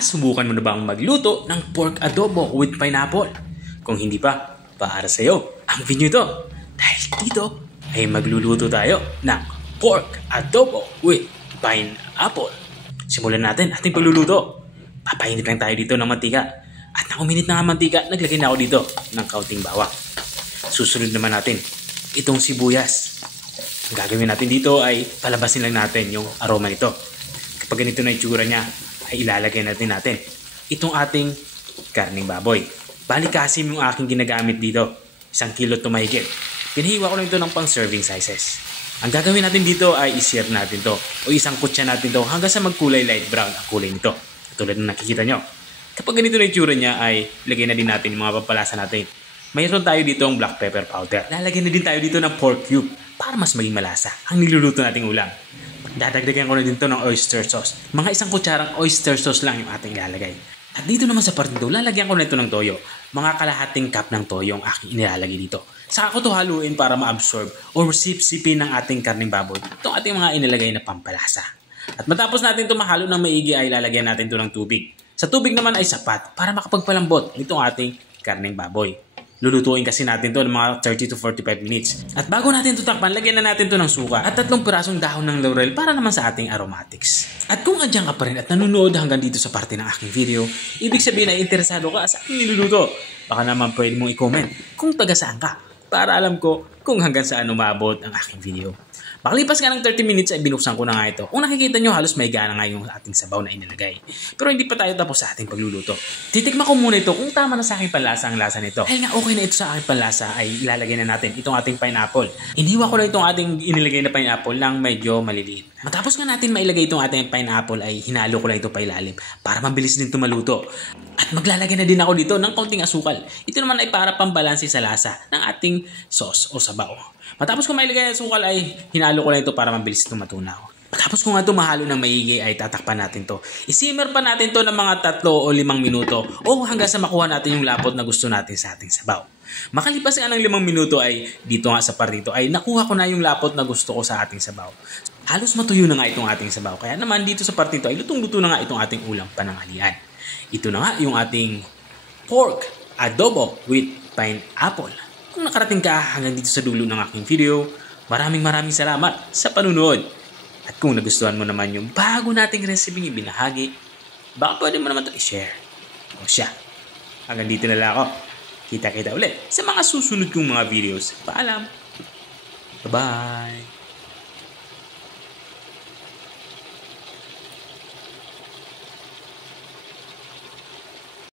Nasubukan mo na bang magluto ng pork adobo with pineapple? Kung hindi pa, para sa'yo ang video ito. Dahil dito ay magluluto tayo ng pork adobo with pineapple. Simulan natin ating pagluluto. Papainit lang tayo dito ng mantika. At nang uminit na ang mantika, naglagay na ako dito ng kaunting bawang. Susunod naman natin itong sibuyas. Ang gagawin natin dito ay palabasin lang natin yung aroma nito. Kapag ganito na itsura niya, ay ilalagay natin itong ating karning baboy. Balikasim yung aking ginagamit dito. 1 kilo to mahigit. Pinahiwa ko lang ito ng pang serving sizes. Ang gagawin natin dito ay i-sear natin to o isang kutsa natin to hanggang sa magkulay light brown ang kulay nito. Tulad ng nakikita nyo. Kapag ganito na itsura niya ay lagay na din natin yung mga pampalasa natin. Mayroon tayo dito ang black pepper powder. Lalagyan na din tayo dito ng pork cube para mas maging malasa ang niluluto nating ulam. Dadagdagan ko na din to ng oyster sauce. Mga 1 kutsarang oyster sauce lang yung ating ilalagay. At dito naman sa part nito, lalagyan ko na ito ng toyo. Mga kalahating cup ng toyo ang aking inilalagay dito. Saka ko ito haluin para ma-absorb o sip-sipin ng ating karning baboy itong ating mga inilagay na pampalasa. At matapos natin ito mahalo ng maigi ay lalagyan natin ito ng tubig. Sa tubig naman ay sapat para makapagpalambot itong ating karning baboy. Lulutuin kasi natin to ng mga 30 to 45 minutes. At bago natin ito takpan, lagyan na natin to ng suka at 3 pirasong dahon ng laurel para naman sa ating aromatics. At kung andyan ka pa rin at nanonood hanggang dito sa parte ng aking video, ibig sabihin ay interesado ka sa aking niluluto. Baka naman pwede mong i-comment kung taga saan ka para alam ko kung hanggang saan umabot ang aking video. Makalipas nga ng 30 minutes ay binuksan ko na nga ito. Kung nakikita nyo, halos may gana nga yung ating sabaw na inilagay. Pero hindi pa tayo tapos sa ating pagluluto. Titikman ko muna ito kung tama na sa aking panlasa ang lasa nito. Dahil nga okay na ito sa aking panlasa ay ilalagay na natin itong ating pineapple. Iniwa ko na itong ating inilagay na pineapple lang medyo maliliit. Matapos nga natin mailagay itong ating pineapple ay hinalo ko lang ito pa ilalim para mabilis din ito maluto. At maglalagay na din ako dito ng kaunting asukal. Ito naman ay para pambalanse sa lasa ng ating sauce o sabaw. Matapos ko mailagay ang asukal ay hinalo ko lang ito para mabilis ito matunaw. Matapos ko nga ito mahalo ng maigi ay tatakpan natin to. I-simmer pa natin to ng mga 3 o 5 minuto o hanggang sa makuha natin yung lapot na gusto natin sa ating sabaw. Makalipas nga ng 5 minuto ay dito nga sa part dito ay nakuha ko na yung lapot na gusto ko sa ating sabaw. Halos matuyo na nga itong ating sabaw. Kaya naman dito sa part dito ay lutong-luto na nga itong ating ulam pananghalian. Ito na nga yung ating pork adobo with pineapple. Kung nakarating ka hanggang dito sa dulo ng aking video, maraming salamat sa panunood. At kung nagustuhan mo naman yung bago nating recipe yung binahagi, baka pwede mo naman ito i-share. O siya, hanggang dito na lang ako. Kita-kita ulit sa mga susunod kong mga videos. Paalam! Bye-bye!